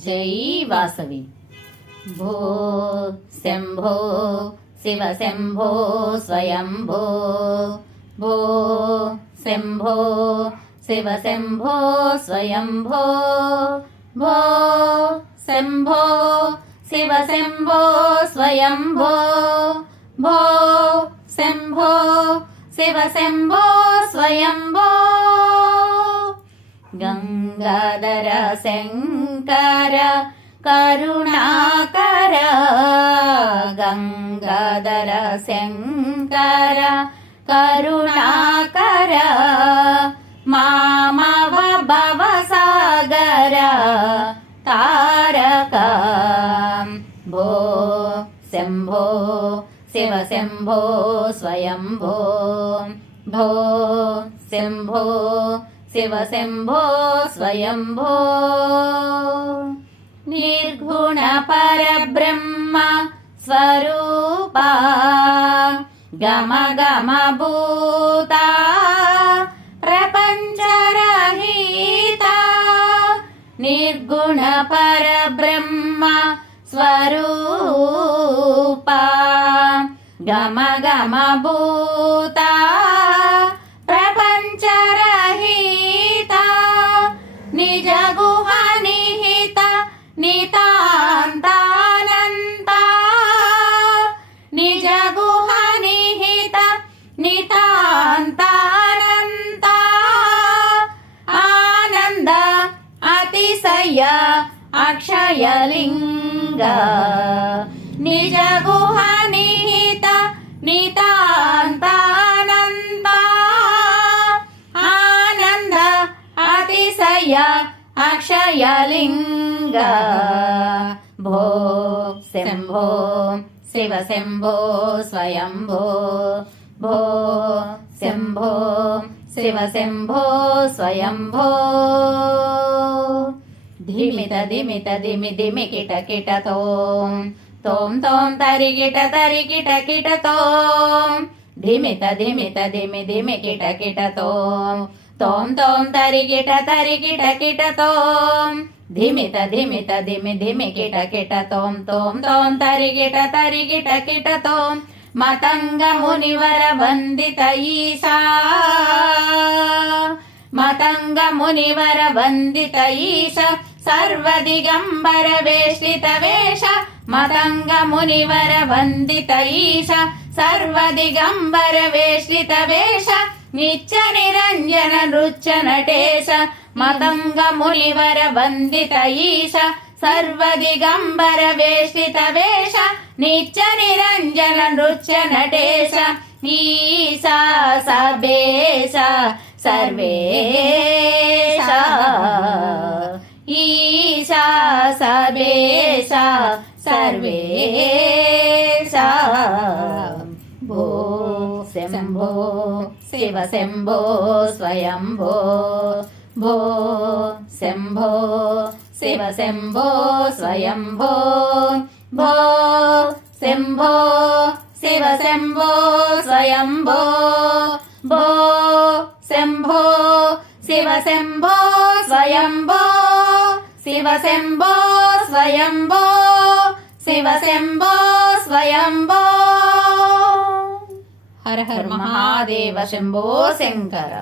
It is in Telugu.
జై వాసవి. భో శంభో శివ శంభో స్వయంభో, భో శంభో శివ శంభో స్వయంభో, భో శంభో శివ శంభో స్వయంభో, భో శంభో శివ శంభో స్వయంభో. గంగాధర శంకర కరుణాకర, గంగాధర శంకర కరుణాకర, మామవ భవసాగర తారక. భో శంభో శివ శంభో స్వయంభో, భో శంభో శివ శంభో స్వయంభో. నిర్గుణ పరబ్రహ్మ స్వరూపా, గమ గమ భూత ప్రపంచరహిత, నిర్గుణ పరబ్రహ్మ స్వరూపా, గమ గమ భూత ప్రపంచరహిత, నిజ గుహ నిహిత నితాంతానంత, నిజ గుహ నిహిత నితాంతానంత, ఆనంద అతిశయ అక్షయలింగ, నిజ గుహ నిహిత నితాంతానంత, ఆనంద అతిశయ అక్షయలింగ. భో శంభో శివ శంభో స్వయంభో, భో శంభో శివ శంభో స్వయంభో. ధిమిత ధిమిత ధిమి ధిమి కిట కిట తోం, తోం తోం తరిగిట తరిగిట కిట తోం, ధిమిత ధిమిత ధిమి ధిమి కిట కిట తోం, తోం తోం తరిగిట తరిగిట కిట తోం, ధిమిత ధిమిత ధిమి ధిమి కిట కిట తోం, తోం తోం తరిగిట తరిగిట కిట తోం. మతంగ మునివర వందిత ఈశా, మతంగ మునివర వందిత ఈశ, సర్వదిగంబర వేష్లిత వేష, మతంగ మునివర వందిత ఈశ, సర్వదిగంబర వేష్లిత వేష, నిత్య నిరంజన నృత్య నటేశ, మతంగ మునివర వందిత ఈశ, సర్వదిగంబర వేష్లిత వేష, నిత్య నిరంజన నృత్య నటేశ, ఈశా సబేశ సర్వేశ, ఈశా సబేశ సర్వేశ. భో శంభో శివ శంభో స్వయంభో, భో శంభో శివ శంభో స్వయంభో, భో శంభో శివ శంభో స్వయంభో, భో శంభో శివ శంభో స్వయంభో, శివ శంభో స్వయంభో, శివ శంభో స్వయంభో. హర హర మహాదేవ శంభో శంకర.